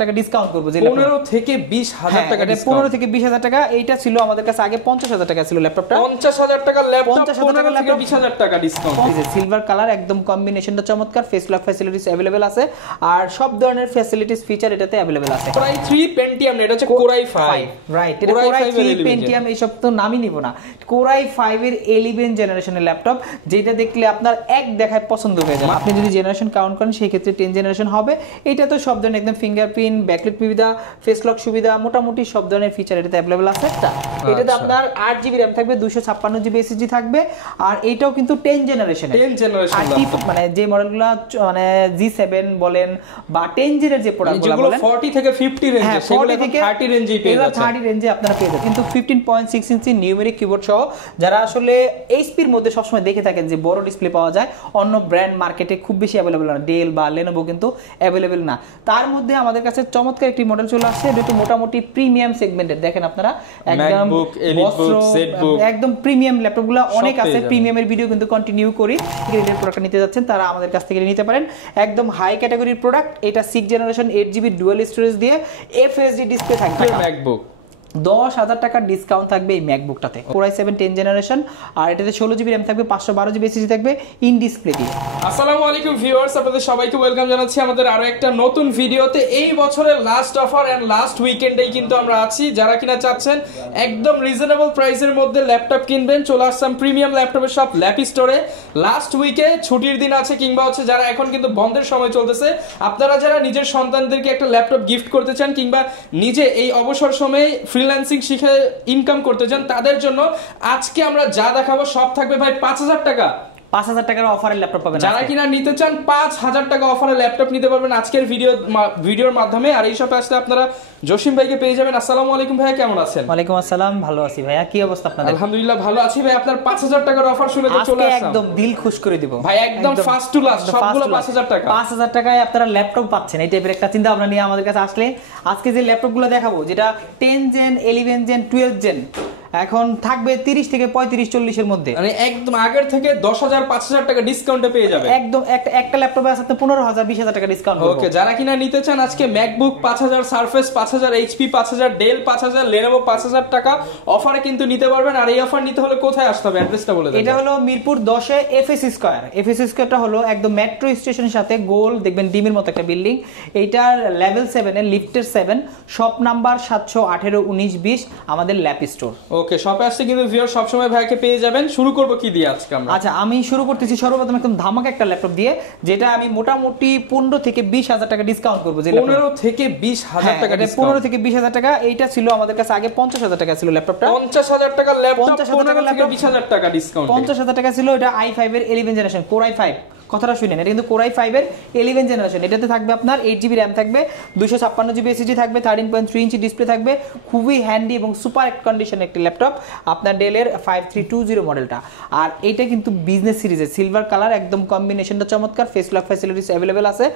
টাকা ডিসকাউন্ট করব, যে 15 থেকে 20,000 টাকা ডিসকাউন্ট। 15 থেকে 20,000 টাকা। এইটা ছিল আমাদের কাছে আগে 50,000 টাকা ছিল ল্যাপটপটা। 50,000 টাকা ল্যাপটপ, 50,000 টাকা ল্যাপটপ 20,000 টাকা ডিসকাউন্ট। এই যে সিলভার কালার, একদম কম্বিনেশনটা চমৎকার। ফেস লক ফ্যাসিলিটিস अवेलेबल আছে, আর সব ধরনের ফ্যাসিলিটিস ফিচার এটাতে अवेलेबल আছে। Core i3 Pentium, এটা হচ্ছে Core i5, রাইট। এটা Core i3 Pentium এইসব তো নামই নিব না। Core i5 এর 11 জেনারেশনের ল্যাপটপ, যেটা দেখলে আপনার এক দেখায় পছন্দ হয়ে যাবে। আপনি যদি জেনারেশন কাউন্ট করেন সেই ক্ষেত্রে 10 জেনারেশন হবে। এটা তো সব ধরনের একদম ফিঙ্গারপ্রিন্ট, ব্যাকলাইট সুবিধা, ফেস লক সুবিধা, মোটামুটি সব ধরনের ফিচার এটাতে अवेलेबल আছে। এটাতে আপনার 8GB RAM থাকবে, 256GB SSD থাকবে, আর এটাও কিন্তু 10 জেনারেশনের। 10 জেনারেশন মানে যে মডেলগুলো মানে G7 বলেন বা 10 জেনের যে প্রোডাক্টগুলো বলেন 40 থেকে 50 রেঞ্জে, সেগুলো থেকে 30 রেঞ্জেই পেয়ে যাচ্ছেন। 30 রেঞ্জে আপনারা পেয়ে যাবেন। কিন্তু 15.6 ইঞ্চি নিউমেরিক কিবোর্ড সহ, যারা আসলে এইচপির মধ্যে সবসময় দেখে থাকেন যে বড় ডিসপ্লে পাওয়া যায়, অন্য ব্র্যান্ড মার্কেটে খুব বেশি अवेलेबल না, ডেল বা লেনোভো কিন্তু अवेलेबल না। তার মধ্যে আমাদের কাছে চমৎকার একটি মডেল চলে আসছে, এটা একটু মোটামুটি প্রিমিয়াম সেগমেন্টের। দেখেন আপনারা একদম একদম প্রিমিয়াম ল্যাপটপগুলো অনেক আছে। প্রিমিয়ামের ভিডিও কিন্তু কন্টিনিউ করি। এর প্রোডাক্ট নিতে যাচ্ছেন তারা আমাদের কাছ থেকে নিতে পারেন, একদম হাই ক্যাটাগরির প্রোডাক্ট। এটা 6 জেনারেশন 8GB ডুয়াল স্টোরেজ দিয়ে এফএসডি ডিসপ্লে থাকবে। ম্যাকবুক 10,000 টাকার ডিসকাউন্ট থাকবে এই ম্যাকবুকটাতে। Core i7 10 জেনারেশন, আর এটাতে 16GB RAM থাকবে, 512GB SSD থাকবে, ইন ডিসপ্লে দিয়ে। আসসালামু আলাইকুম ভিউয়ার্স, আপনাদের সবাইকে ওয়েলকাম জানাচ্ছি আমাদের আরো একটা নতুন ভিডিওতে। এই বছরের লাস্ট অফার এন্ড লাস্ট উইকেন্ডেই কিন্তু আমরা আছি। যারা কিনা চাচ্ছেন একদম রিজনেবল প্রাইসের মধ্যে ল্যাপটপ কিনবেন, চলে আসলাম প্রিমিয়াম ল্যাপটপের শপ ল্যাপি স্টোরে। লাস্ট উইকে ছুটির দিন আছে, কিংবা হচ্ছে যারা এখন কিন্তু বন্ধের সময় চলতেছে, আপনারা যারা নিজের সন্তানদেরকে একটা ল্যাপটপ গিফট করতে চান, কিংবা নিজে এই অবসর সময়ে ফ্রিল্যান্সিং শিখে ইনকাম করতে চান, তাদের জন্য আজকে আমরা যা দেখাবো সব থাকবে ভাই 5,000 টাকা। 5,000 টাকার অফারের ল্যাপটপ পাবেন। যারা কিনা নিতে চান 5,000 টাকা অফারে ল্যাপটপ নিতে পারবেন আজকের ভিডিওর মাধ্যমে। আর এই শপে আসলে আপনারা জসিম ভাইকে পেয়ে যাবেন। আসসালামু আলাইকুম ভাইয়া, কেমন আছেন? ওয়ালাইকুম আসসালাম, ভালো আছি ভাইয়া, কি অবস্থা আপনাদের? আলহামদুলিল্লাহ ভালো আছি ভাই। আপনার 5,000 টাকার অফার শুনে তো চলে আসলাম, একদম দিল খুশ করে দিব ভাই। একদম ফার্স্ট টু লাস্ট সবগুলো 5,000 টাকা। 5,000 টাকায় আপনারা ল্যাপটপ পাচ্ছেন, এই টাইপের একটা চিন্তা ভাবনা নিয়ে আমাদের কাছে আসলে আজকে যে ল্যাপটপগুলো দেখাবো, যেটা 10 জেন, 11 জেন, 12 জেন, এখন থাকবে 30 থেকে 35-40 এর মধ্যে। মানে একদম আগের থেকে 10,000 5,000 টাকা ডিসকাউন্টে পেয়ে যাবে। একদম একটা ল্যাপটপে আছে আপনি 15,000 20,000 টাকা ডিসকাউন্ট। ওকে, যারা কিনা নিতে চান আজকে MacBook 5,000, Surface 5,000, HP 5,000, Dell 5,000, Lenovo 5,000 টাকা অফারে কিন্তু নিতে পারবেন। আর এই অফার নিতে হলে কোথায় আসতে হবে, অ্যাড্রেসটা বলে দেন। এটা হলো মিরপুর 10 এ এফএস স্কয়ার। এফএস স্কয়ারটা হলো একদম মেট্রো স্টেশনের সাথে গোল, দেখবেন ডিমের মতো একটা বিল্ডিং। এইটার লেভেল 7 এর লিফটের 7, শপ নাম্বার 718-19-20, আমাদের ল্যাপ স্টোর। ওকে, শপে আসতে কিন্তু ভিউয়ার সব সময় ভাইকে পেয়ে যাবেন। শুরু করব কি দিয়ে আজকে আমরা? আচ্ছা, আমি শুরু করতেছি সর্বপ্রথম একদম ধামাকা একটা ল্যাপটপ দিয়ে, যেটা আমি মোটামুটি 15 থেকে 20,000 টাকা ডিসকাউন্ট করব। যে 15 থেকে 20,000 টাকা ডিসকাউন্ট। 15 থেকে 20,000 টাকা। এইটা ছিল আমাদের কাছে আগে 50,000 টাকা ছিল ল্যাপটপটা। 50,000 টাকা ল্যাপটপ, 50,000 টাকা থেকে 20,000 টাকা ডিসকাউন্ট। 50,000 টাকা ছিল। এটা i5 এর 11 জেনারেশন, Core i5। কথাটা শুনেন, এটা কিন্তু Core i5 এর 11 জেনারেশন। এটাতে থাকবে আপনার 8GB RAM থাকবে, 256GB SSD থাকবে, 13.3 ইঞ্চি ডিসপ্লে থাকবে, খুবই হ্যান্ডি এবং সুপার কন্ডিশনের একটি ল্যাপটপ। আপনার ডেলের 5320 মডেলটা। আর এটা কিন্তু বিজনেস সিরিজের সিলভার কালার, একদম কম্বিনেশনটা চমৎকার। ফেস লক ফ্যাসিলিটিস अवेलेबल আছে,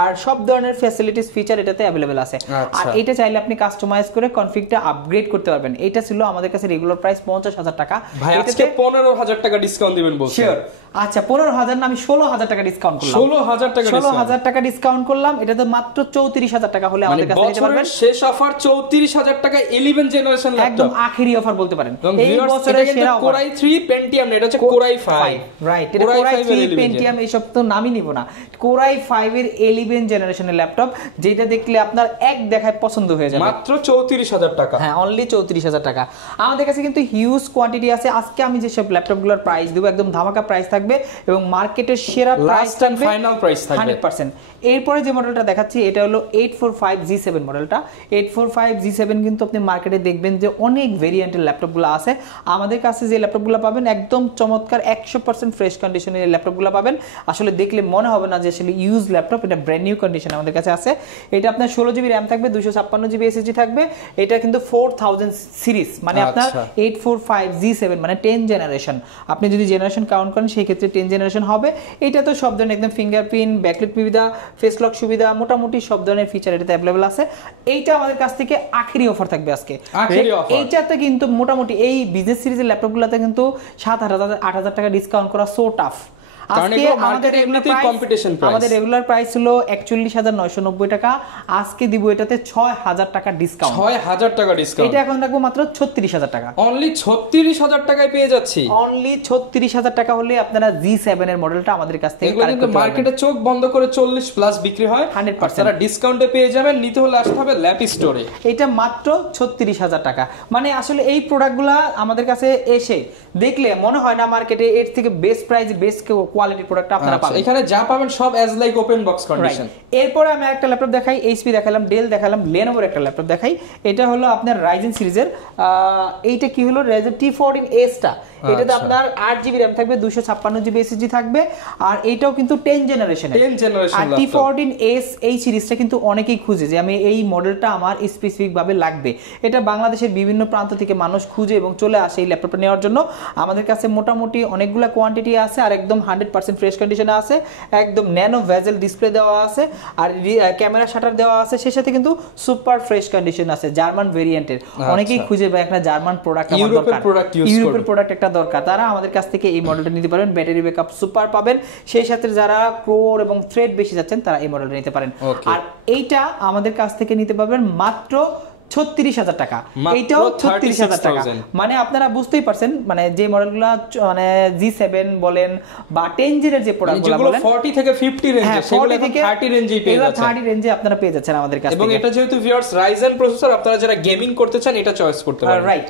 আর সব ধরনের ফ্যাসিলিটিস ফিচার এটাতে अवेलेबल আছে। আর এটা চাইলে আপনি কাস্টমাইজ করে কনফিগটা আপগ্রেড করতে পারবেন। এটা ছিল আমাদের কাছে রেগুলার প্রাইস 50,000 টাকা। ভাই আজকে 15,000 টাকা ডিসকাউন্ট দিবেন বলছেন? শিওর। আচ্ছা, 15,000 না, আমি 16,000 টাকা ডিসকাউন্ট করলাম। 16,000 টাকা ডিসকাউন্ট করলাম। এটা তো মাত্র 34,000 টাকা হলে আমাদের কাছে নিতে পারবেন। শেষ অফার 34,000 টাকা 11 জেনারেশন ল্যাপটপ, একদম আখেরি অফার বলতে পারেন। এই বছরের সেরা অফার। Core i3 Pentium, এটা হচ্ছে Core i5, রাইট। এটা Core i3 Pentium এইসব তো নামই নিব না। Core i5 এর 11 জেনারেশনের ল্যাপটপ, যেটা দেখলে আপনার এক দেখায় পছন্দ হয়ে যাবে। মাত্র 34,000 টাকা। হ্যাঁ, অনলি 34,000 টাকা। আমাদের কাছে কিন্তু হিউজ কোয়ান্টিটি আছে। আজকে আমি যে সব ল্যাপটপগুলোর প্রাইস দেব, একদম ধামাকা প্রাইস থাকবে এবং মার্কেটের সেরা প্রাইস থাকবে, ফাইনাল প্রাইস থাকবে 100%। এরপরে যে মডেলটা দেখাচ্ছি, এটা হলো 845G7 মডেলটা। 845G7 কিন্তু আপনি মার্কেটে দেখবেন যে অনেক ভেরিয়েন্টের ল্যাপটপগুলো আছে। আমাদের কাছে যে ল্যাপটপগুলো পাবেন একদম চমৎকার 100% ফ্রেশ কন্ডিশনের ল্যাপটপগুলো পাবেন। আসলে দেখলে মনে হবে না যে আসলে ইউজ ল্যাপটপ, এটা ব্র্যান্ড নিউ কন্ডিশন আমাদের কাছে আছে। এটা আপনার 16GB RAM থাকবে, 256GB SSD থাকবে। এটা কিন্তু 4000 সিরিজ, মানে আপনার 845G7 মানে 10 জেনারেশন। আপনি যদি জেনারেশন কাউন্ট করেন সেই ক্ষেত্রে 10 জেনারেশন হবে। এটা তো সব ধরনের একদম ফিঙ্গারপ্রিন্ট, ব্যাকলাইট সুবিধা, ফেস লক সুবিধা, মোটামুটি সব ধরনের ফিচার এটাতে अवेलेबल আছে। এইটা আমাদের কাছ থেকে আখেরি অফার থাকবে আজকে। এইটাতে কিন্তু মোটামুটি এই বিজনেস সিরিজের ল্যাপটপগুলোতে কিন্তু 7,000 8,000 টাকা ডিসকাউন্ট করা সো টাফ। আজকে আমাদের রেগুলার প্রাইস হলো 41,990 টাকা, আজকে দিব এটাতে 6,000 টাকা ডিসকাউন্ট। 6,000 টাকা ডিসকাউন্ট, এটা এখন রাখবো মাত্র 36,000 টাকা। অনলি 36,000 টাকায় পেয়ে যাচ্ছি। অনলি 36,000 টাকা হলে আপনারা G7 এর মডেলটা আমাদের কাছ থেকে এগুলো কিন্তু মার্কেটে চোখ বন্ধ করে 40 প্লাস বিক্রি হয়, 100% আপনারা ডিসকাউন্টে পেয়ে যাবেন। নিতে হলে আসতে হবে ল্যাপ স্টোরে। এটা মাত্র 36,000 টাকা। মানে আসলে এই প্রোডাক্টগুলা আমাদের কাছে এসে দেখলে মনে হয় না মার্কেটে এর থেকে best price best quality product আপনারা পাবেন। এখানে যা পাবেন সব as like open box condition. এরপরে আমি একটা ল্যাপটপ দেখাই, এইচপি দেখালাম, ডেল দেখালাম, লেনোভোর একটা ল্যাপটপ দেখাই। এটা হলো আপনার রাইজেন সিরিজের, এইটা কি হলো রাইজেন T14S টা। এটাতে আপনার 8GB RAM থাকবে, 256GB SSD থাকবে, আর এইটাও কিন্তু 10 জেনারেশনের। আর T14S এই সিরিজটা কিন্তু অনেকেই খুঁজে যে আমি এই মডেলটা আমার স্পেসিফিক ভাবে লাগবে। এটা বাংলাদেশের বিভিন্ন প্রান্ত থেকে মানুষ খুঁজে এবং চলে আসে এই ল্যাপটপটা নেওয়ার জন্য। আমাদের কাছে মোটামুটি অনেকগুলো কোয়ান্টিটি আছে, আর একদম 100% ফ্রেশ কন্ডিশনে আছে, একদম ন্যানো ভেজেল ডিসপ্লে দেওয়া আছে, আর ক্যামেরা শাটার দেওয়া আছে, সেই সাথে কিন্তু সুপার ফ্রেশ কন্ডিশন আছে জার্মান ভেরিয়েন্টের। অনেকেই খুঁজে বা একটা জার্মান প্রোডাক্ট আমার দরকার, ইউরোপের প্রোডাক্ট একটা দরকার, তারা আমাদের কাছ থেকে এই মডেলটা নিতে পারেন। ব্যাটারি ব্যাকআপ সুপার পাবেন, সেই সাথে যারা কোর এবং থ্রেড বেশি যাচ্ছেন তারা এই মডেলটা নিতে পারেন। আর এইটা আমাদের কাছ থেকে নিতে পারবেন মাত্র 36,000 টাকা। এইটাও 36,000 টাকা। মানে আপনারা বুঝতেই পারছেন, মানে যে মডেলগুলো মানে G7 বলেন বা 10 জেনের যে প্রোডাক্টগুলো বলেন 40 থেকে 50 রেঞ্জে, সেগুলো এখন 30 রেঞ্জেই পেয়ে যাচ্ছেন। 30 রেঞ্জে আপনারা পেয়ে যাচ্ছেন আমাদের কাছে। এবং এটা যেহেতু ভিউয়ার্স রাইজেন প্রসেসর, আপনারা যারা গেমিং করতে চান এটা চয়েস করতে পারেন। রাইট।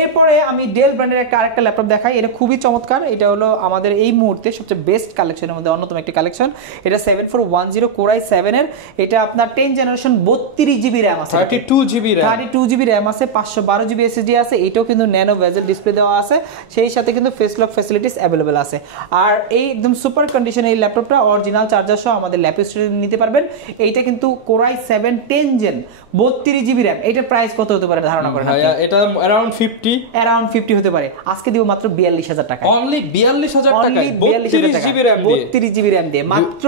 এরপরে আমি ডেল ব্র্যান্ডের একটা আরেকটা ল্যাপটপ দেখাই, এটা খুবই চমৎকার। এটা হলো আমাদের এই মুহূর্তে সবচেয়ে বেস্ট কালেকশনের মধ্যে অন্যতম একটি কালেকশন। এটা 7410 Core i7 এর, এটা আপনার 10 জেনারেশন 32GB RAM আছে, 32GB RAM আছে, 512GB SSD আছে। এটাও কিন্তু ন্যানো ভেজেল ডিসপ্লে দেওয়া আছে, সেই সাথে কিন্তু ফেস লক ফ্যাসিলিটিস अवेलेबल আছে। আর এই একদম সুপার কন্ডিশনে এই ল্যাপটপটা অরিজিনাল চার্জার সহ আমাদের ল্যাপ স্টোরে নিতে পারবেন। এইটা কিন্তু Core i7 10 gen 32GB RAM। এটার প্রাইস কত হতে পারে ধারণা করেন? এটা अराउंड 50 হতে পারে। আজকে দিব মাত্র 42,000 টাকা। অনলি 42,000 টাকায় 32GB RAM দিয়ে মাত্র,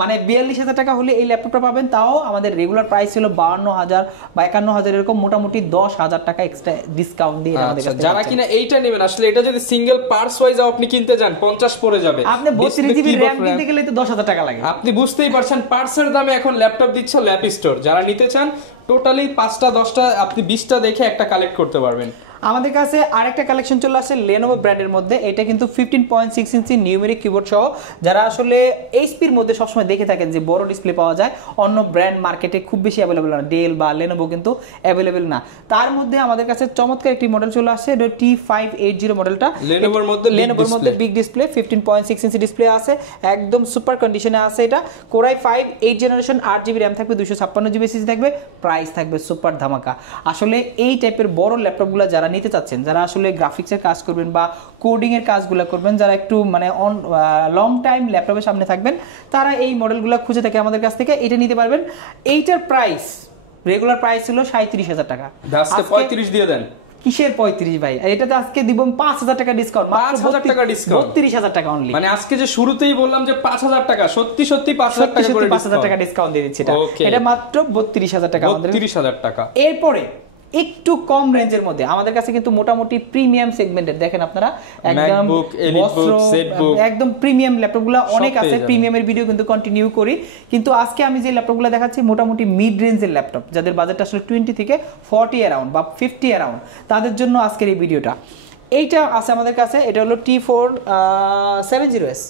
মানে 42,000 টাকা হলে এই ল্যাপটপটা পাবেন। তাও আমাদের রেগুলার প্রাইস ছিল 52,000 বা 51,000 এরকম, মোটামুটি 10,000 টাকা এক্সট্রা ডিসকাউন্ট দিয়ে আমাদের কাছে। যারা কিনা এইটা নেবেন, আসলে এটা যদি সিঙ্গেল পার্টস ওয়াইজ আপনি কিনতে যান 50 পড়ে যাবে। আপনি 32GB RAM কিনতে গেলে তো 10,000 টাকা লাগে। আপনি বুঝতেই পারছেন পার্টসের দামে এখন ল্যাপটপ দিচ্ছে ল্যাপ স্টোর। যারা নিতে চান টোটালি 5টা 10টা আপনি 20টা দেখে একটা কালেক্ট করতে পারবেন। আমাদের কাছে আরেকটা কালেকশন চলে আসছে Lenovo ব্র্যান্ডের মধ্যে। এটা কিন্তু 15.6 ইঞ্চি নিউমেরিক কিবোর্ড সহ। যারা আসলে এইচপির মধ্যে সবসময় দেখে থাকেন যে বড় ডিসপ্লে পাওয়া যায়, অন্য ব্র্যান্ড মার্কেটে খুব বেশি অ্যাভেলেবল না, ডেল বা Lenovo কিন্তু অ্যাভেলেবল না। তার মধ্যে আমাদের কাছে চমৎকার একটি মডেল চলে আসছে, এটা T580 মডেলটা। Lenovoর মধ্যে বিগ ডিসপ্লে 15.6 ইঞ্চি ডিসপ্লে আছে, একদম সুপার কন্ডিশনে আছে। এটা Core i5 8 generation, 8GB RAM থাকবে, 256GB SSD থাকবে, প্রাইস থাকবে সুপার ধামাকা। আসলে এই টাইপের বড় ল্যাপটপগুলো যারা নিতে চাচ্ছেন, যারা আসলে গ্রাফিক্সের কাজ করবেন বা কোডিং এর কাজগুলো করবেন, যারা একটু মানে লং টাইম ল্যাপটপের সামনে থাকবেন, তারা এই মডেলগুলো খুঁজে থাকে আমাদের কাছ থেকে এটা নিতে পারবেন। এইটার প্রাইস রেগুলার প্রাইস ছিল 37,000 টাকা, আজকে 35 দিয়ে দেন। কিসের 35 ভাই? এটাতে আজকে দিব 5,000 টাকা ডিসকাউন্ট, 5,000 টাকা ডিসকাউন্ট, 32,000 টাকা অনলি। মানে আজকে যে শুরুতেই বললাম যে 5,000 টাকা, সত্যি 5,000 টাকা করে 5,000 টাকা ডিসকাউন্ট দিয়ে দিচ্ছি। এটা মাত্র 32,000 টাকা, 32,000 টাকা। এরপরে একটু কম রেঞ্জের মধ্যে আমাদের কাছে কিন্তু মোটামুটি প্রিমিয়াম সেগমেন্টের, দেখেন আপনারা একদম একদম প্রিমিয়াম ল্যাপটপগুলো অনেক আছে। প্রিমিয়ামের ভিডিও কিন্তু কন্টিনিউ করি, কিন্তু আজকে আমি যে ল্যাপটপগুলো দেখাচ্ছি মোটামুটি মিড রেঞ্জের ল্যাপটপ, যাদের বাজেট আসলে 20 থেকে 40 অ্যারাউন্ড বা 50 অ্যারাউন্ড, তাদের জন্য আজকের এই ভিডিওটা। এইটা আছে আমাদের কাছে, এটা হলো T470S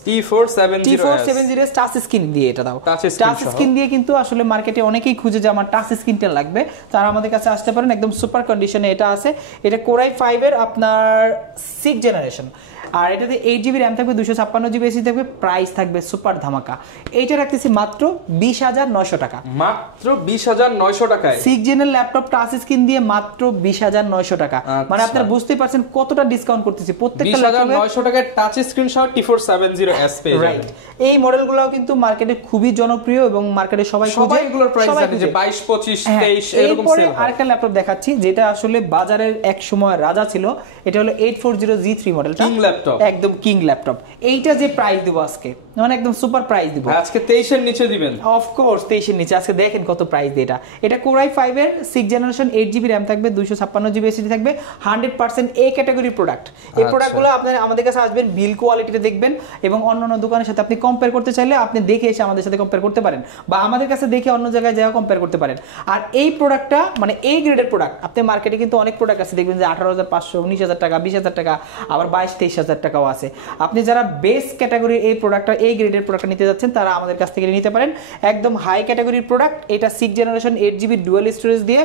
টাচ স্ক্রিন দিয়ে। এটা দাও টাচ স্ক্রিন দিয়ে, কিন্তু আসলে মার্কেটে অনেকেই খুঁজে যে আমার টাচ স্ক্রিনটা লাগবে, তারা আমাদের কাছে আসতে পারেন। একদম সুপার কন্ডিশনে এটা আছে। এটা Core i5 এর আপনার 6 জেনারেশন, আর এটাতে 8GB RAM থাকবে, 256GB SSD থাকবে, প্রাইস থাকবে সুপার ধামাকা। এইটা রাখতেছি মাত্র 20,900 টাকা, মাত্র 20,900 টাকায় 6 জেনের ল্যাপটপ টাচ স্ক্রিন দিয়ে মাত্র 20,900 টাকা। মানে আপনারা বুঝতেই পারছেন কতটা ডিসকাউন্ট করতেছি। প্রত্যেকটা 20,900 টাকায় টাচ স্ক্রিন সহ T470S পেয়ে যাবেন। এই মডেলগুলোও কিন্তু মার্কেটে খুবই জনপ্রিয় এবং মার্কেটে সবাই এগুলোর প্রাইস জানে যে 22, 25, 23 এরকম সেল হয়। আরেকটা ল্যাপটপ দেখাচ্ছি যেটা আসলে বাজারের এক সময় রাজা ছিল, এটা হলো 840G3 মডেলটা, কিং ল্যাপটপ, একদম কিং ল্যাপটপ। এইটা যে প্রাইস দিব আজকে, মানে একদম সুপার প্রাইস দিব আজকে 23 এর নিচে দিবেন। অফ কোর্স 23 এর নিচে। আজকে দেখেন কত প্রাইস দিয়ে এটা। Core i5 এর 6 জেনারেশন, 8GB RAM থাকবে, 256GB SSD থাকবে, 100% এ ক্যাটাগরি প্রোডাক্ট। এই প্রোডাক্টগুলো আপনি আমাদের কাছে আসবেন, বিল কোয়ালিটিতে দেখবেন এবং অন্যান্য দোকানের সাথে আপনি কম্পেয়ার করতে চাইলে আপনি দেখে এসে আমাদের সাথে কম্পেয়ার করতে পারেন বা আমাদের কাছে দেখে অন্য জায়গায় যাওয়া কম্পেয়ার করতে পারেন। আর এই প্রোডাক্টটা মানে এই গ্রেডের প্রোডাক্ট, আপনি মার্কেটে কিন্তু অনেক প্রোডাক্ট আছে দেখবেন যে 18,500, 19,000 টাকা, 20,000 টাকা, আবার 22-23,000 টাকাও আছে। আপনি যারা বেস ক্যাটাগরির এই প্রোডাক্টটা, এই গ্রেডের প্রোডাক্টটা নিতে যাচ্ছেন তারা আমাদের কাছ থেকে নিতে পারেন। একদম হাই ক্যাটাগরির প্রোডাক্ট। এটা 6 জেনারেশন 8GB ডুয়াল স্টোরেজ দিয়ে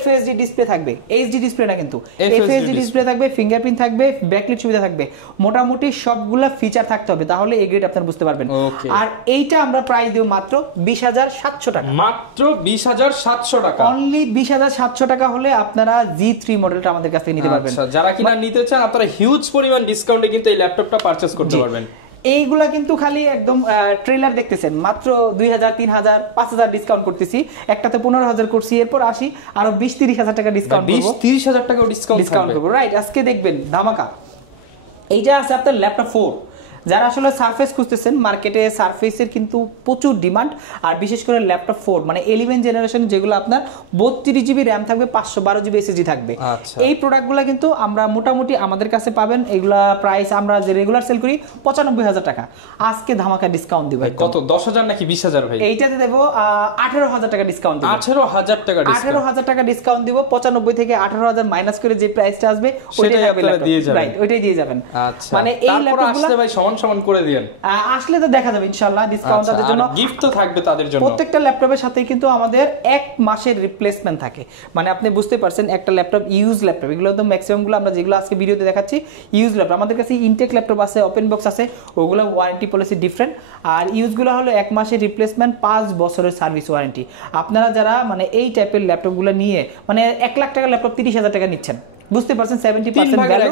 FHD ডিসপ্লে থাকবে, এইচডি ডিসপ্লে না কিন্তু, FHD ডিসপ্লে থাকবে, ফিঙ্গারপ্রিন্ট থাকবে, ব্যাকলাইট সুবিধা থাকবে, মোটামুটি সবগুলা ফিচার থাকতে হবে তাহলে এই গ্রেড আপনারা বুঝতে পারবেন। আর এইটা আমরা প্রাইস দেব মাত্র 20,700 টাকা, মাত্র 20,700 টাকা, অনলি 20,700 টাকা হলে আপনারা G3 মডেলটা আমাদের কাছ থেকে নিতে পারবেন। যারা কিনা নিতে চান আপনারা হিউজ পরিমাণ ডিসকাউন্টে কিন্তু এই ল্যাপটপটা পারচেজ করতে পারবেন। এইগুলা কিন্তু খালি একদম ট্রেলার দেখতেছেন, মাত্র 2,000, 3,000, 5,000 ডিসকাউন্ট করতেছি, একটাতে 15,000 করছি, এরপর আসি আরো 20-30,000 টাকা ডিসকাউন্ট করব, 20-30,000 টাকা ডিসকাউন্ট করব, রাইট। আজকে দেখবেন ধামাকা। এইটা আছে আপনার ল্যাপটপ 4। যারা আসলে সারফেস খুঁজতেছেন, মার্কেটে সারফেসের কিন্তু প্রচুর ডিমান্ড, আর বিশেষ করে ল্যাপটপ 4 মানে 11 জেনারেশন, যেগুলো আপনার 32GB র্যাম থাকবে, 512GB SSD থাকবে। এই প্রোডাক্টগুলো কিন্তু আমরা মোটামুটি আমাদের কাছে পাবেন। এগুলা প্রাইস আমরা যে রেগুলার সেল করি 95,000 টাকা, আজকে ধামাকা ডিসকাউন্ট দিব। কত, 10,000 নাকি 20,000 ভাই? এইটাতে দেব 18,000 টাকা ডিসকাউন্ট দিব। 18,000 টাকা ডিসকাউন্ট, 18,000 টাকা ডিসকাউন্ট দিব। 95 থেকে 18,000 মাইনাস করে যে প্রাইসটা আসবে ওইটাই আপনারা দিয়ে যাবেন, রাইট, ওইটাই দিয়ে যাবেন। আচ্ছা, মানে এই ল্যাপটপগুলো ভাই সমান করে দিয়েন, আসলে তো দেখা যাবে ইনশাআল্লাহ ডিসকাউন্ট তাদের জন্য, গিফট তো থাকবে তাদের জন্য। প্রত্যেকটা ল্যাপটপের সাথে কিন্তু আমাদের 1 মাসের রিপ্লেসমেন্ট থাকে। মানে আপনি বুঝতে পারছেন একটা ল্যাপটপ ইউজ ল্যাপটপ, এগুলো তো ম্যাক্সিমাম গুলো আমরা যেগুলো আজকে ভিডিওতে দেখাচ্ছি ইউজ ল্যাপটপ। আমাদের কাছে ইনটেক ল্যাপটপ আছে, ওপেন বক্স আছে, ওগুলো ওয়ারেন্টি পলিসি ডিফারেন্ট। আর ইউজ গুলো হলো 1 মাসের রিপ্লেসমেন্ট, 5 বছরের সার্ভিস ওয়ারেন্টি। আপনারা যারা মানে এই টাইপের ল্যাপটপ গুলো নিয়ে মানে 1 লাখ টাকার ল্যাপটপ 30,000 টাকা নিচ্ছেন, বুঝতে পারছেন 70% ভ্যালু,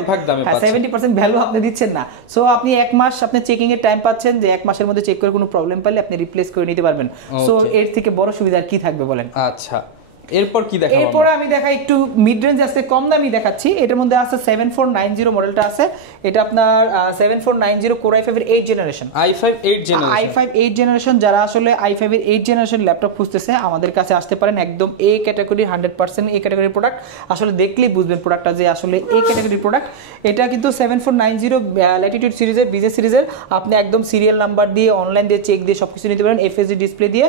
70% ভ্যালু আপনি দিচ্ছেন না। সো আপনি 1 মাস আপনি চেকিং এর টাইম পাচ্ছেন, যে 1 মাসের মধ্যে চেক করে কোনো প্রবলেম পাইলে আপনি রিপ্লেস করে নিতে পারবেন। সো এর থেকে বড় সুবিধা কি থাকবে বলেন? আচ্ছা, এরপর কি দেখাবো? এরপর আমি দেখাই একটু মিড রেঞ্জ আজকে কম দামি দেখাচ্ছি। এটার মধ্যে আছে 7490 মডেলটা আছে। এটা আপনার 7490 Core i5 এর 8 জেনারেশন, i5 8 জেনারেশন। যারা আসলে i5 এর 8 জেনারেশন ল্যাপটপ খুঁজতেছে আমাদের কাছে আসতে পারেন। একদম A category, 100% A category product. আসলে দেখলেই বুঝবেন প্রোডাক্টটা যে আসলে এ ক্যাটাগরি প্রোডাক্ট। এটা কিন্তু 7490 ল্যাটিটিউড সিরিজের, বিজে সিরিজের। আপনি একদম সিরিয়াল নাম্বার দিয়ে, অনলাইন দিয়ে, চেক দিয়ে সবকিছু নিতে পারেন, FHD ডিসপ্লে দিয়ে।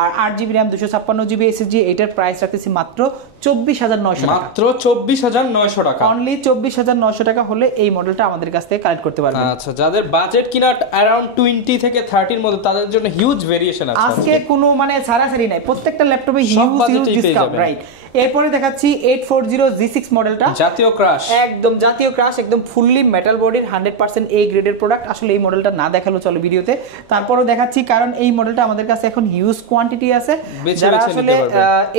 আর 8GB র্যাম, 256GB SSD। এটার প্রাইস রাখতেছি মাত্র 24,900 টাকা, মাত্র 24,900 টাকা, অনলি 24,900 টাকা হলে এই মডেলটা আমাদের কাছ থেকে কালেক্ট করতে পারবেন। আচ্ছা, যাদের বাজেট কিনা अराउंड 20 থেকে 30 এর মধ্যে তাদের জন্য হিউজ ভেরিয়েশন আছে। আজকে কোনো মানে ছাড়াছাড়ি নাই, প্রত্যেকটা ল্যাপটপে হিউজ ডিসকাউন্ট, রাইট। এরপরে দেখাচ্ছি 840 G6 মডেলটা, জাতীয় ক্রাশ, একদম জাতীয় ক্রাশ, একদম ফুললি মেটাল বডির 100% এ গ্রেডের প্রোডাক্ট। আসলে এই মডেলটা না দেখালো চলো ভিডিওতে, তারপরেও দেখাচ্ছি কারণ এই মডেলটা আমাদের কাছে এখন হিউজ কোয়ান্টিটি আছে। যারা আসলে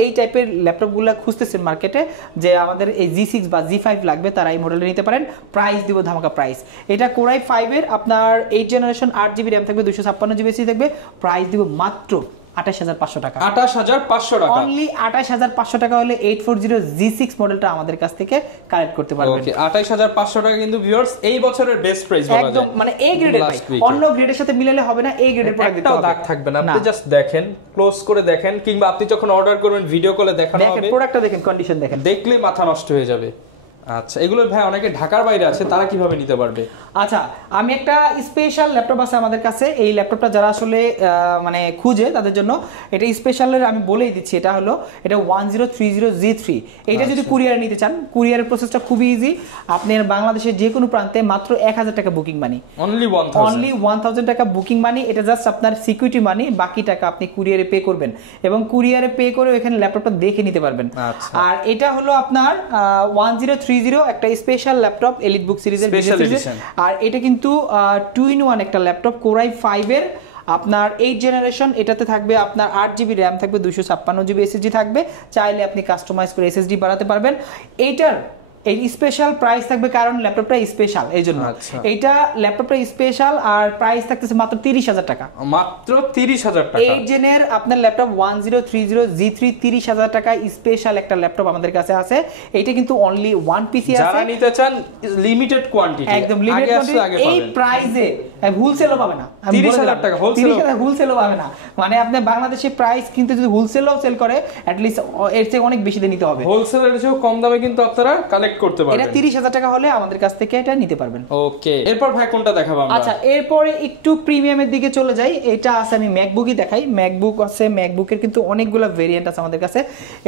এই টাইপের ল্যাপটপগুলো খুঁজতেছেন মার্কেটে যে আমাদের এই G6 বা G5 লাগবে, তারা এই মডেলটা নিতে পারেন। প্রাইস দিব ধামাকা প্রাইস। এটা Core i5 এর আপনার 8 জেনারেশন, 8GB র্যাম থাকবে, 256GB SSD থাকবে। প্রাইস দিব মাত্র 28,500 টাকা, 28,500 টাকা, অনলি 28,500 টাকা হলে 840 G6 মডেলটা আমাদের কাছ থেকে কালেক্ট করতে পারবেন। ওকে, 28,500 টাকা কিন্তু ভিউয়ার্স এই বছরের বেস্ট প্রাইস বলা যায়। একদম মানে এ গ্রেডের, অন্য গ্রেডের সাথে মিলালে হবে না, এই গ্রেডের প্রোডাক্ট দিতে হবে। দাগ থাকবে না, আপনি জাস্ট দেখেন, ক্লোজ করে দেখেন, কিংবা আপনি যখন অর্ডার করবেন ভিডিও কলে দেখানো হবে, দেখেন প্রোডাক্টটা দেখেন, কন্ডিশন দেখেন, দেখলে মাথা নষ্ট হয়ে যাবে। আচ্ছা, এগুলো ভাই অনেকে ঢাকার বাইরে আছে, তারা কিভাবে নিতে পারবে? আচ্ছা, আমি একটা স্পেশাল ল্যাপটপ আছে আমাদের কাছে। এই ল্যাপটপটা যারা আসলে মানে খুঁজে তাদের জন্য এটা স্পেশালের আমি বলেই দিচ্ছি। এটা হলো এটা 1030 G3। এটা যদি কুরিয়ারে নিতে চান, কুরিয়ারের প্রসেসটা খুবই ইজি। আপনি বাংলাদেশের যে কোনো প্রান্তে মাত্র 1,000 টাকা বুকিং মানি, অনলি 1000 টাকা বুকিং মানি। এটা জাস্ট আপনার সিকিউরিটি মানি, বাকি টাকা আপনি কুরিয়ারে পে করবেন এবং কুরিয়ারে পে করে এখানে ল্যাপটপটা দেখে নিতে পারবেন। আর এটা হলো আপনার 1030 একটা স্পেশাল ল্যাপটপ, এলিটবুক সিরিজের। আর এটা কিন্তু 2-in-1 একটা ল্যাপটপ, Core i5 এর আপনার 8 জেনারেশন। এটাতে থাকবে আপনার 8GB র্যাম থাকবে, 256GB SSD থাকবে। চাইলে আপনি কাস্টমাইজ করে SSD বাড়াতে পারবেন। এইটার এই স্পেশাল প্রাইস থাকবে কারণ ল্যাপটপটা স্পেশাল, এই জন্য এইটা ল্যাপটপটা স্পেশাল। আর প্রাইস থাকতেছে মাত্র 30,000 টাকা, মাত্র 30,000 টাকা। 8 জেনের আপনার ল্যাপটপ 1030 G3 30,000 টাকা স্পেশাল একটা ল্যাপটপ আমাদের কাছে আছে। এইটা কিন্তু অনলি ওয়ান পিসি আছে, যারা নিতে চান লিমিটেড কোয়ান্টিটি, একদম লিমিটেড কোয়ান্টিটি। এই প্রাইসে হোলসেলও পাবে না, 30,000 টাকা হোলসেলও পাবে না। মানে আপনি বাংলাদেশে প্রাইস কিন্তু যদি হোলসেলও সেল করে অ্যাট লিস্ট এর চেয়ে অনেক বেশি দিয়ে নিতে হবে। হোলসেলের চেয়েও কম দামে কিন্তু আপনারা কালেক্ট কালেক্ট করতে পারবেন। এটা 30,000 টাকা হলে আমাদের কাছ থেকে এটা নিতে পারবেন। ওকে, এরপর ভাই কোনটা দেখাবো আমরা? আচ্ছা, এরপরে একটু প্রিমিয়ামের দিকে চলে যাই। এটা আছে, আমি ম্যাকবুকই দেখাই। ম্যাকবুক আছে, ম্যাকবুকের কিন্তু অনেকগুলো ভেরিয়েন্ট আছে আমাদের কাছে।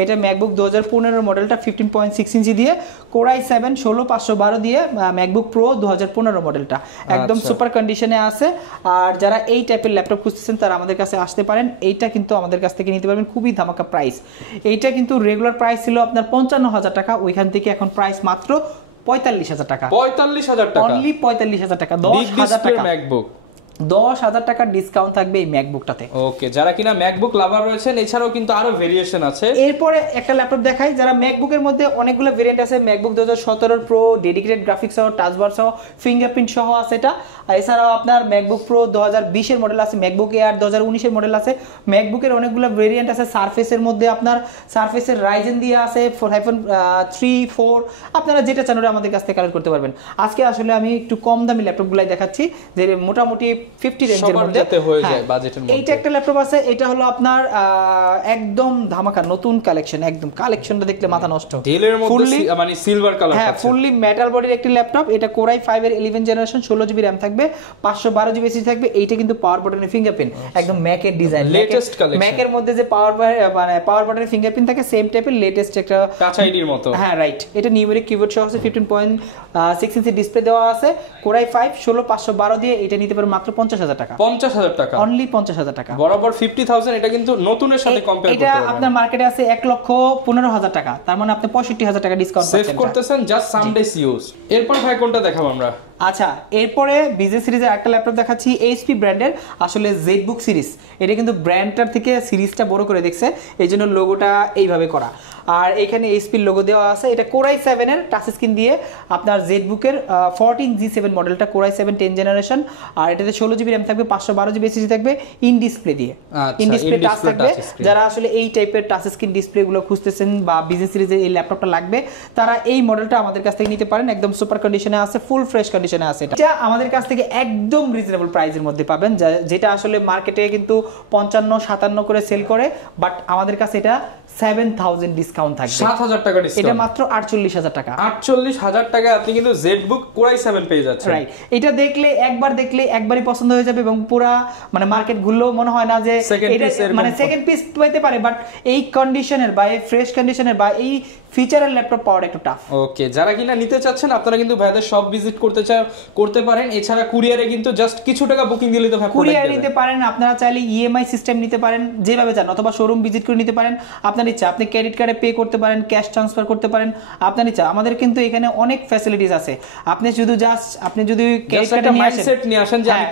এটা ম্যাকবুক 2015 মডেলটা 15.6 ইঞ্চি দিয়ে, কোর i7 16512 দিয়ে, ম্যাকবুক প্রো 2015 মডেলটা একদম সুপার কন্ডিশনে আছে। আর যারা এই টাইপের ল্যাপটপ খুঁজতেছেন তারা আমাদের কাছে আসতে পারেন। এইটা কিন্তু আমাদের কাছ থেকে নিতে পারবেন, খুবই ধামাকা প্রাইস। এইটা কিন্তু রেগুলার প্রাইস ছিল আপনার 55,000 টাকা, ওইখান থেকে এখন প্রাইস মাত্র 45,000 টাকা। 45,000 টাকা, অনলি 45,000 টাকা। 10,000 টাকা ম্যাকবুক, 10,000 টাকার ডিসকাউন্ট থাকবে এই ম্যাকবুকটাতে। ওকে, যারা কিনা ম্যাকবুক লাভার রয়েছেন, এছাড়াও কিন্তু আরো ভেরিয়েশন আছে। এরপরে একটা ল্যাপটপ দেখাই, যারা ম্যাকবুকের মধ্যে অনেকগুলো ভেরিয়েন্ট আছে। ম্যাকবুক 2017 প্রো ডেডিকেটেড গ্রাফিক্স সহ, টাচ বার সহ, ফিঙ্গারপ্রিন্ট সহ আছে এটা। আর এছাড়াও আপনার ম্যাকবুক প্রো 2020 এর মডেল আছে, ম্যাকবুক এয়ার 2019 এর মডেল আছে। ম্যাকবুকের অনেকগুলো ভেরিয়েন্ট আছে। সারফেসের মধ্যে আপনার সারফেসের রাইজেন দিয়ে আছে 4-3, 4, আপনারা যেটা চান ওটা আমাদের কাছ থেকে কালেক্ট করতে পারবেন। আজকে আসলে আমি একটু কম দামি ল্যাপটপগুলাই দেখাচ্ছি, যে মোটামুটি 50 রেঞ্জের মধ্যে হয়ে যায় বাজেটের মধ্যে। এইটা একটা ল্যাপটপ আছে, এটা হলো আপনার একদম ধামাকা নতুন কালেকশন। একদম কালেকশনটা দেখলে মাথা নষ্ট। ডিলের মধ্যে মানে সিলভার কালার, হ্যাঁ, ফুললি মেটাল বডির একটি ল্যাপটপ। এটা কোর i5 এর 11 জেনারেশন, 16GB RAM থাকবে, 512GB SSD থাকবে। এইটা কিন্তু পাওয়ার বাটনের ফিঙ্গারপ্রিন্ট, একদম ম্যাকের ডিজাইন, লেটেস্ট কালেকশন। ম্যাকের মধ্যে যে পাওয়ার বাটনের ফিঙ্গারপ্রিন্ট থাকে সেম টাইপের লেটেস্ট একটা টাচ আইডির মতো। হ্যাঁ, রাইট। এটা নিউমেরিক কিবোর্ড সহ আছে, 15.6 ইঞ্চি ডিসপ্লে দেওয়া আছে। কোর i5 16512 দিয়ে এটা নিতে পারবেন মাত্র 50,000 টাকা। 50,000 টাকা, অনলি 50,000 টাকা। বরাবর 50,000। এটা কিন্তু নতুনের সাথে কম্পেয়ার করতে এটা পারবেন। আপনার মার্কেটে আছে 1,15,000 টাকা, তার মানে আপনি 65,000 টাকা ডিসকাউন্ট সেভ করতেছেন জাস্ট সামডেস ইউজ। এরপর ভাই কোনটা দেখাবো আমরা? আচ্ছা, এরপরে বিজে সিরিজের একটা ল্যাপটপ দেখাচ্ছি, এইচপি ব্র্যান্ডের, আসলে জেডবুক সিরিজ। এটা কিন্তু ব্র্যান্ডটার থেকে সিরিজটা বড় করে দেখছে, এই জন্য লোগোটা এইভাবে করা। আর এখানে এইচপির লোগো দেওয়া আছে। এটা কোর i7 এর টাচ স্ক্রিন দিয়ে আপনার জেডবুকের 14G7 মডেলটা, কোর i7 10 জেনারেশন। আর এটাতে 16GB RAM থাকবে, 512GB SSD থাকবে, ইন ডিসপ্লে দিয়ে, ইন ডিসপ্লে টাচ থাকবে। যারা আসলে এই টাইপের টাচ স্ক্রিন ডিসপ্লে গুলো খুঁজতেছেন বা বিজে সিরিজের এই ল্যাপটপটা লাগবে, তারা এই মডেলটা আমাদের কাছ থেকে নিতে পারেন। একদম সুপার কন্ডিশনে আছে, ফুল ফ্রেশ কন্ডিশনে আছে। এটা আমাদের কাছ থেকে একদম রিজনেবল প্রাইসের মধ্যে পাবেন, যেটা আসলে মার্কেটে কিন্তু 55-57 করে সেল করে, বাট আমাদের কাছে এটা 7,000 ডিসকাউন্ট থাকবে। 7,000 টাকা ডিসকাউন্ট, এটা মাত্র 48,000 টাকা। 48,000 টাকা আপনি কিন্তু জেডবুক কোর i7 পেয়ে যাচ্ছেন। রাইট, এটা দেখলে একবারই পছন্দ হয়ে যাবে, এবং পুরা মানে মার্কেট ঘুরলেও মনে হয় না যে এটা মানে সেকেন্ড পিস পেতে পারে, বাট এই কন্ডিশনের বা এই ফ্রেশ কন্ডিশনের বা এই ফিচারের ল্যাপটপ পাওয়াটা একটু টাফ। ওকে, যারা কিনা নিতে চাচ্ছেন আপনারা কিন্তু ভাইদের সব ভিজিট করতে পারেন। এছাড়া কুরিয়ারে কিন্তু জাস্ট কিছু টাকা বুকিং দিলে তো ভাই কুরিয়ারে নিতে পারেন। আপনারা চাইলে ইএমআই সিস্টেম নিতে পারেন, যেভাবে চান, অথবা শোরুম ভিজিট করে নিতে পারেন। আপনার ইচ্ছা, আপনি ক্রেডিট কার্ডে পে করতে পারেন, ক্যাশ ট্রান্সফার করতে পারেন, আপনার ইচ্ছা। আমাদের কিন্তু এখানে অনেক ফ্যাসিলিটিস আছে। আপনি যদি ক্রেডিট কার্ডে মাইন্ডসেট নিয়ে আসেন যে আমি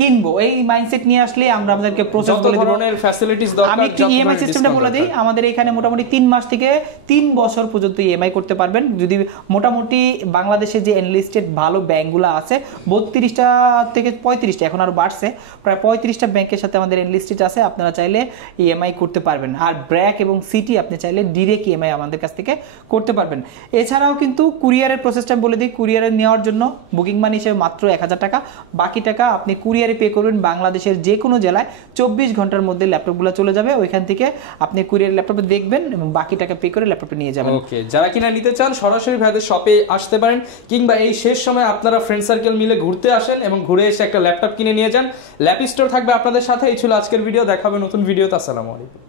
কিনবো, এই মাইন্ডসেট নিয়ে আসলে আমরা আপনাদেরকে প্রসেস বলে দেব, ধরনের ফ্যাসিলিটিস দরকার। আমি একটু ইএমআই সিস্টেমটা বলে দেই। আমাদের এখানে মোটামুটি 3 মাস থেকে 3 বছর পর্যন্ত ইএমআই করতে পারবেন। যদি মোটামুটি বাংলাদেশে যে এনলিস্টেড ভালো ব্যাংকগুলো আছে 32টা থেকে 35টা, এখন আরো বাড়ছে, প্রায় 35টা ব্যাংকের সাথে আমাদের এনলিস্টেড আছে। আপনারা চাইলে ইএমআই করতে পারবেন। আর ব্র্যাক এবং সিটি আপনি চাইলে ডিরেক্ট ইএমআই আমাদের কাছ থেকে করতে পারবেন। এছাড়াও কিন্তু কুরিয়ারের প্রসেসটা বলে দিই। কুরিয়ারে নেওয়ার জন্য বুকিং মানি হিসেবে মাত্র 1,000 টাকা, বাকি টাকা আপনি কুরিয়ারে পে করবেন। বাংলাদেশের যে কোনো জেলায় 24 ঘন্টার মধ্যে ল্যাপটপগুলো চলে যাবে, ওইখান থেকে আপনি কুরিয়ার ল্যাপটপে দেখবেন এবং বাকি টাকা পে করে ল্যাপটপে নিয়ে যাবেন। ওকে, যারা কিনা নিতে চান সরাসরি ভাইদের শপে আসতে পারেন, কিংবা এই শেষ সময় আপনারা ফ্রেন্ড সার্কেল মিলে ঘুরতে আসেন এবং ঘুরে এসে একটা ল্যাপটপ কিনে নিয়ে যান। ল্যাপ স্টোর থাকবে আপনাদের সাথে। এই ছিল আজকের ভিডিও, দেখা হবে নতুন ভিডিওতে। আসসালামু আলাইকুম।